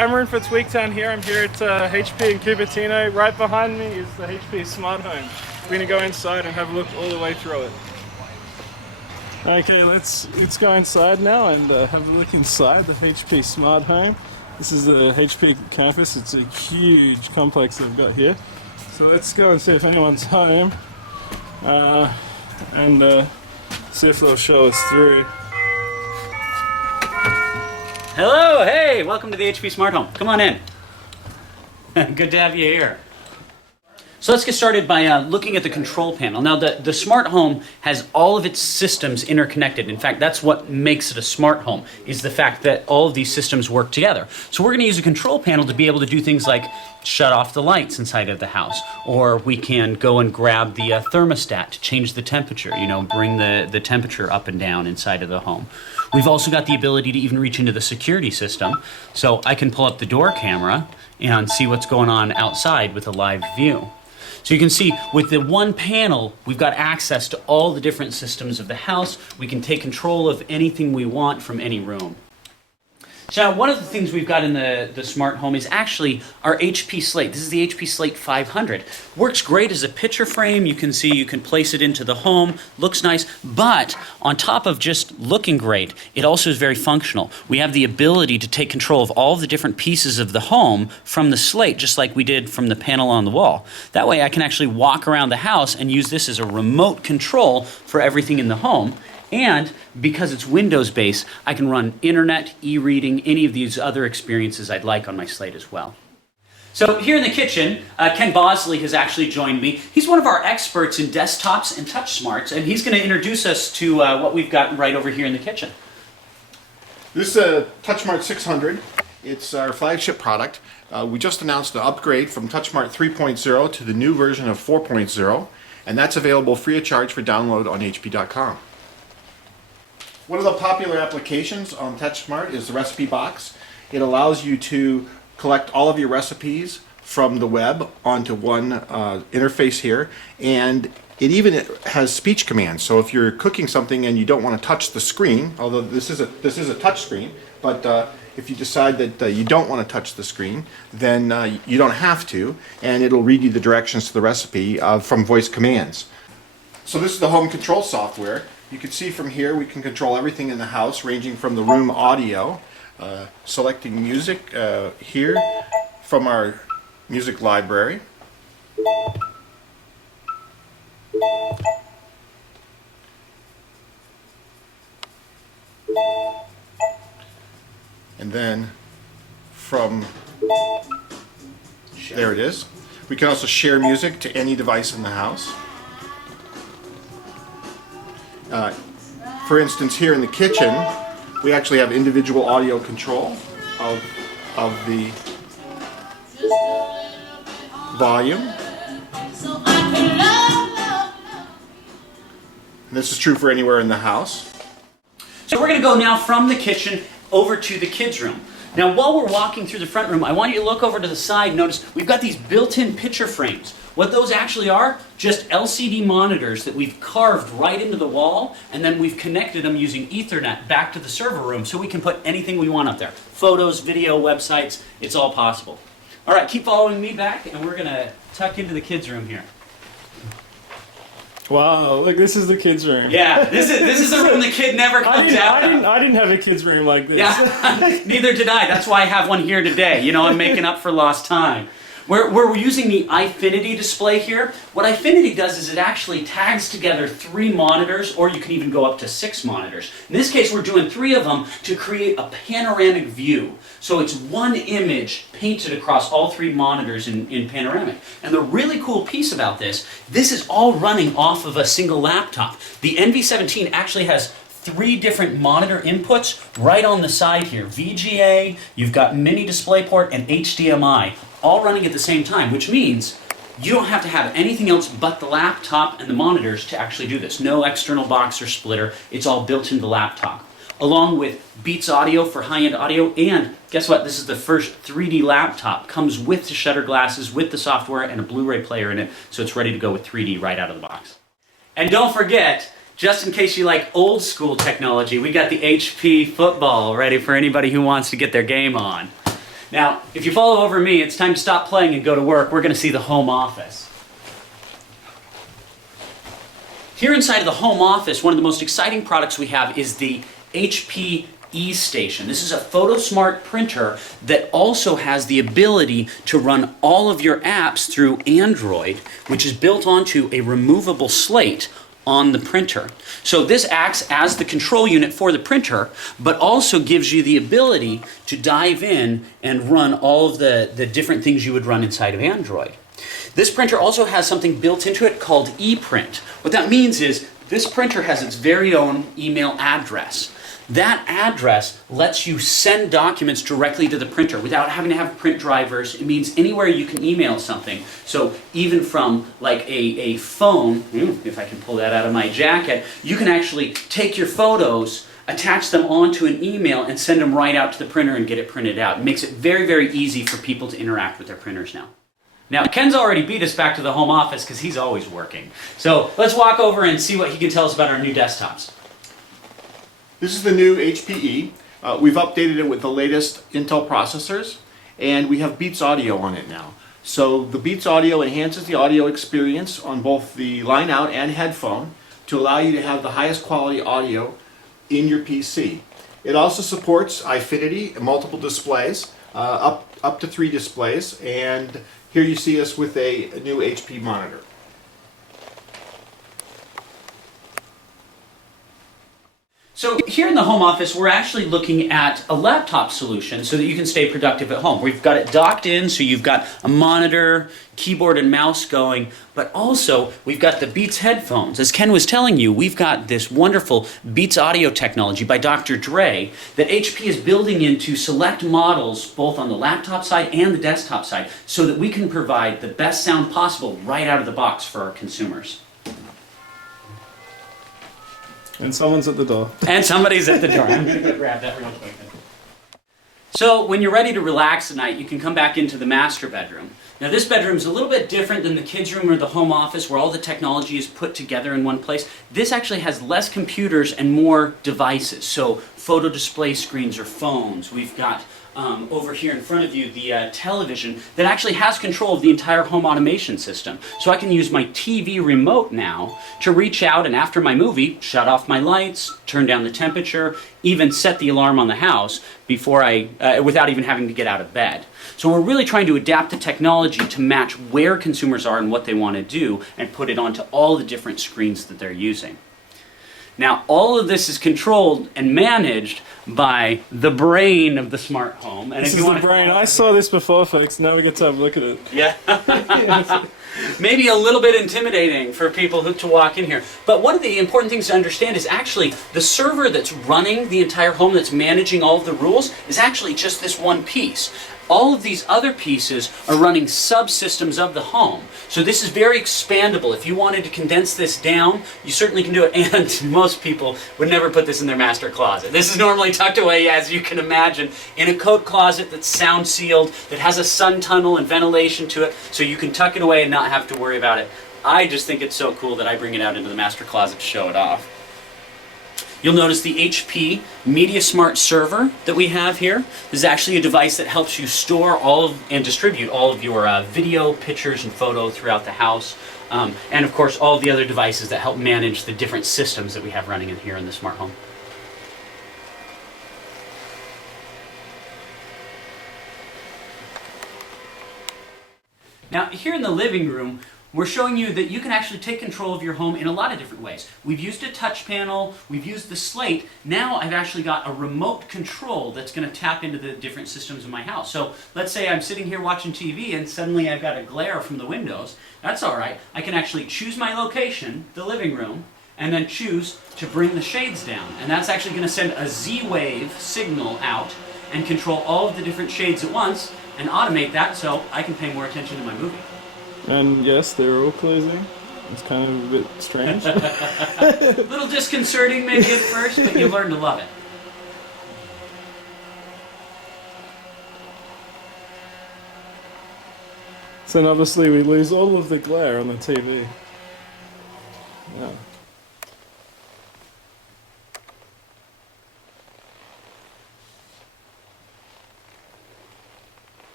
Cameron for Tweaktown here. I'm here at HP in Cupertino. Right behind me is the HP Smart Home. We're going to go inside and have a look all the way through it. Okay, let's go inside now and have a look inside the HP Smart Home. This is the HP campus. It's a huge complex they've got here. So let's go and see if anyone's home and see if they'll show us through. Hello, hey, welcome to the HP Smart Home. Come on in. Good to have you here. So let's get started by looking at the control panel. Now the smart home has all of its systems interconnected. In fact, that's what makes it a smart home, is the fact that all of these systems work together. So we're going to use a control panel to be able to do things like shut off the lights inside of the house, or we can go and grab the thermostat to change the temperature, bring the temperature up and down inside of the home. We've also got the ability to even reach into the security system, so I can pull up the door camera and see what's going on outside with a live view. So you can see with the one panel, we've got access to all the different systems of the house. We can take control of anything we want from any room. So now, one of the things we've got in the smart home is actually our HP Slate. This is the HP Slate 500. Works great as a picture frame. You can see you can place it into the home. Looks nice. But on top of just looking great, it also is very functional. We have the ability to take control of all the different pieces of the home from the Slate, just like we did from the panel on the wall. That way I can actually walk around the house and use this as a remote control for everything in the home. And because it's Windows-based, I can run internet, e-reading, any of these other experiences I'd like on my Slate as well. So here in the kitchen, Ken Bosley has actually joined me. He's one of our experts in desktops and touch smarts, and he's going to introduce us to what we've got right over here in the kitchen. This is a TouchSmart 600. It's our flagship product. We just announced an upgrade from TouchSmart 3.0 to the new version of 4.0, and that's available free of charge for download on hp.com. One of the popular applications on TouchSmart is the recipe box. It allows you to collect all of your recipes from the web onto one interface here, and it even has speech commands. So if you're cooking something and you don't want to touch the screen, although this is a touch screen, but if you decide that you don't want to touch the screen, then you don't have to, and it'll read you the directions to the recipe from voice commands. So this is the home control software. You can see from here we can control everything in the house, ranging from the room audio, selecting music here from our music library. And then from there it is. We can also share music to any device in the house. For instance, here in the kitchen, we actually have individual audio control of the volume. And this is true for anywhere in the house. So we're going to go now from the kitchen over to the kids' room. Now, while we're walking through the front room, I want you to look over to the side. Notice we've got these built-in picture frames. What those actually are, just LCD monitors that we've carved right into the wall, and then we've connected them using Ethernet back to the server room so we can put anything we want up there. Photos, video, websites, it's all possible. All right, keep following me back, and we're going to tuck into the kids' room here. Wow, look, this is the kids' room. Yeah, this is the room the kid never comes out of. I didn't have a kids' room like this. Yeah, neither did I. That's why I have one here today. I'm making up for lost time. We're using the iFinity display here. What iFinity does is it actually tags together 3 monitors, or you can even go up to 6 monitors. In this case, we're doing 3 of them to create a panoramic view. So it's one image painted across all 3 monitors in panoramic. And the really cool piece about this is all running off of a single laptop. The NV17 actually has 3 different monitor inputs right on the side here. VGA, you've got mini DisplayPort, and HDMI, all running at the same time, which means you don't have to have anything else but the laptop and the monitors to actually do this. No external box or splitter. It's all built into the laptop. Along with Beats Audio for high-end audio, and guess what? This is the first 3D laptop. Comes with the shutter glasses, with the software, and a Blu-ray player in it, so it's ready to go with 3D right out of the box. And don't forget, just in case you like old school technology, we got the HP football ready for anybody who wants to get their game on. Now, if you follow over me, it's time to stop playing and go to work. We're going to see the home office. Here inside of the home office, one of the most exciting products we have is the HP eStation. This is a PhotoSmart printer that also has the ability to run all of your apps through Android, which is built onto a removable slate on the printer. So this acts as the control unit for the printer, but also gives you the ability to dive in and run all of the different things you would run inside of Android. This printer also has something built into it called Eprint. What that means is this printer has its very own email address. That address lets you send documents directly to the printer without having to have print drivers. It means anywhere you can email something. So even from like a phone, if I can pull that out of my jacket, you can actually take your photos, attach them onto an email, and send them right out to the printer and get it printed out. It makes it very, very easy for people to interact with their printers now. Now, Ken's already beat us back to the home office because he's always working. So let's walk over and see what he can tell us about our new desktops. This is the new HPE. We've updated it with the latest Intel processors, and we have Beats Audio on it now. So the Beats Audio enhances the audio experience on both the line out and headphone to allow you to have the highest quality audio in your PC. It also supports iFinity and multiple displays, up to 3 displays, and here you see us with a new HP monitor. So here in the home office, we're actually looking at a laptop solution so that you can stay productive at home. We've got it docked in, so you've got a monitor, keyboard and mouse going, but also we've got the Beats headphones. As Ken was telling you, we've got this wonderful Beats audio technology by Dr. Dre that HP is building into select models both on the laptop side and the desktop side so that we can provide the best sound possible right out of the box for our consumers. And someone's at the door. And somebody's at the door. I'm going to go grab that real quick. So when you're ready to relax at night, you can come back into the master bedroom. Now this bedroom is a little bit different than the kids' room or the home office where all the technology is put together in one place. This actually has less computers and more devices. So photo display screens or phones. We've got over here in front of you the television that actually has control of the entire home automation system. So I can use my TV remote now to reach out and after my movie, shut off my lights, turn down the temperature, even set the alarm on the house before without even having to get out of bed. So we're really trying to adapt the technology to match where consumers are and what they want to do and put it onto all the different screens that they're using. Now, all of this is controlled and managed by the brain of the smart home. And This is the brain. I saw this before, folks. Now we get to have a look at it. Yeah. Maybe a little bit intimidating for people to walk in here. But one of the important things to understand is actually the server that's running the entire home, that's managing all of the rules, is actually just this one piece. All of these other pieces are running subsystems of the home. So this is very expandable. If you wanted to condense this down, you certainly can do it. And most people would never put this in their master closet. This is normally tucked away, as you can imagine, in a coat closet that's sound sealed, that has a sun tunnel and ventilation to it, so you can tuck it away and not have to worry about it. I just think it's so cool that I bring it out into the master closet to show it off. You'll notice the HP MediaSmart server that we have here. This is actually a device that helps you store and distribute all of your video, pictures, and photo throughout the house. And of course, all of the other devices that help manage the different systems that we have running in here in the smart home. Now, here in the living room, we're showing you that you can actually take control of your home in a lot of different ways. We've used a touch panel, we've used the Slate. Now I've actually got a remote control that's going to tap into the different systems in my house. So let's say I'm sitting here watching TV and suddenly I've got a glare from the windows. That's all right. I can actually choose my location, the living room, and then choose to bring the shades down. And that's actually going to send a Z-wave signal out and control all of the different shades at once and automate that so I can pay more attention to my movie. And yes, they're all closing. It's kind of a bit strange. A little disconcerting maybe at first, but you learn to love it. So obviously we lose all of the glare on the TV. Yeah.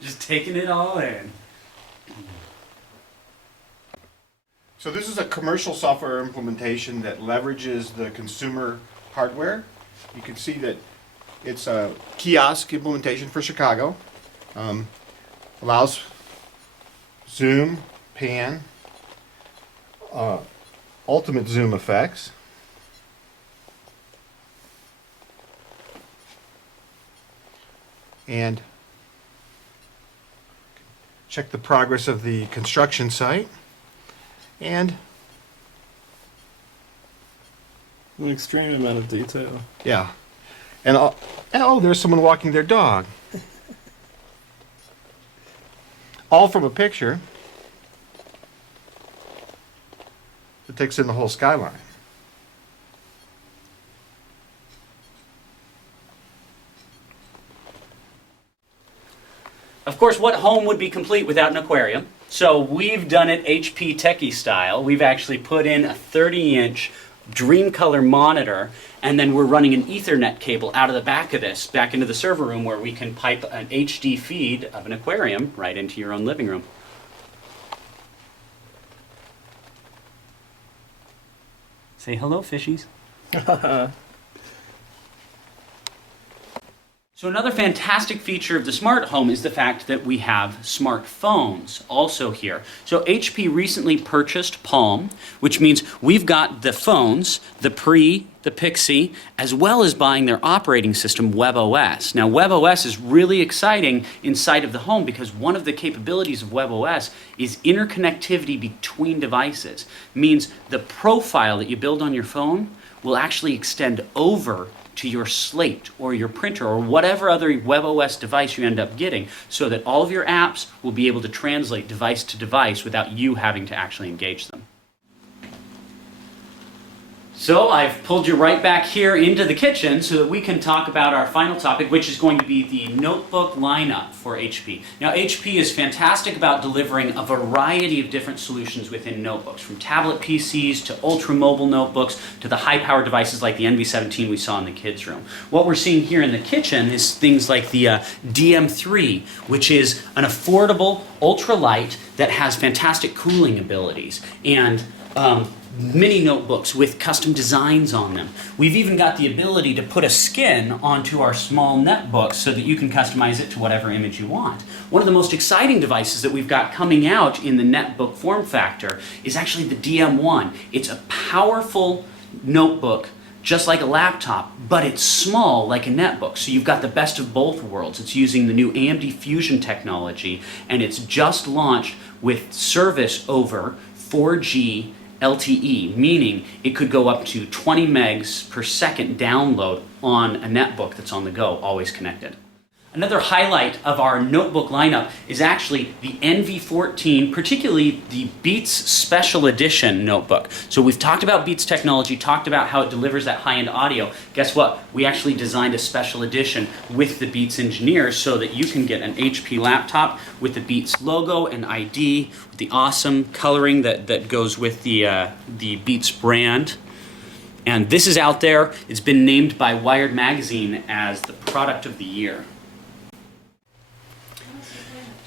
Just taking it all in. So this is a commercial software implementation that leverages the consumer hardware. You can see that it's a kiosk implementation for Chicago. Allows zoom, pan, ultimate zoom effects. And check the progress of the construction site. And An extreme amount of detail. yeah, and oh, there's someone walking their dog. All from a picture that takes in the whole skyline. Of course, what home would be complete without an aquarium? So we've done it HP Techie style. We've actually put in a 30-inch Dreamcolor monitor, and then we're running an Ethernet cable out of the back of this, back into the server room, where we can pipe an HD feed of an aquarium right into your own living room. Say hello, fishies. So another fantastic feature of the smart home is the fact that we have smartphones also here. So HP recently purchased Palm, which means we've got the phones, the Pre, the Pixie, as well as buying their operating system, WebOS. Now WebOS is really exciting inside of the home because one of the capabilities of WebOS is interconnectivity between devices. It means the profile that you build on your phone will actually extend over to your Slate or your printer or whatever other WebOS device you end up getting, so that all of your apps will be able to translate device to device without you having to actually engage them. So I've pulled you right back here into the kitchen so that we can talk about our final topic, which is going to be the notebook lineup for HP. Now HP is fantastic about delivering a variety of different solutions within notebooks, from tablet PCs to ultra-mobile notebooks to the high-powered devices like the NV17 we saw in the kids' room. What we're seeing here in the kitchen is things like the DM3, which is an affordable ultralight that has fantastic cooling abilities, and mini notebooks with custom designs on them. We've even got the ability to put a skin onto our small netbooks so that you can customize it to whatever image you want. One of the most exciting devices that we've got coming out in the netbook form factor is actually the DM1. It's a powerful notebook just like a laptop, but it's small like a netbook. So you've got the best of both worlds. It's using the new AMD Fusion technology, and it's just launched with service over 4G LTE, meaning it could go up to 20 megs per second download on a netbook that's on the go, always connected. Another highlight of our notebook lineup is actually the NV14, particularly the Beats Special Edition notebook. So we've talked about Beats technology, talked about how it delivers that high-end audio. Guess what? We actually designed a special edition with the Beats engineers so that you can get an HP laptop with the Beats logo and ID, with the awesome coloring that goes with the Beats brand. And this is out there. It's been named by Wired Magazine as the product of the year.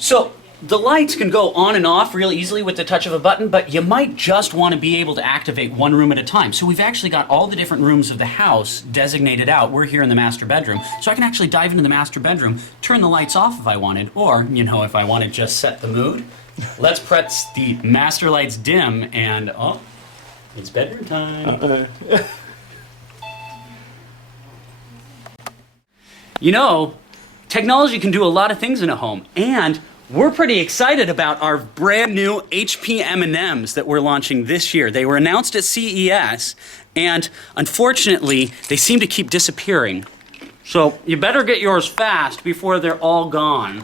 So the lights can go on and off real easily with the touch of a button, but you might just want to be able to activate one room at a time. So we've actually got all the different rooms of the house designated out. We're here in the master bedroom, so I can actually dive into the master bedroom, turn the lights off if I wanted, or, you know, if I want to just set the mood. Let's press the master lights dim, and oh, it's bedroom time. You know, technology can do a lot of things in a home, and we're pretty excited about our brand new HP M&Ms that we're launching this year. They were announced at CES, and unfortunately, they seem to keep disappearing. So you better get yours fast before they're all gone.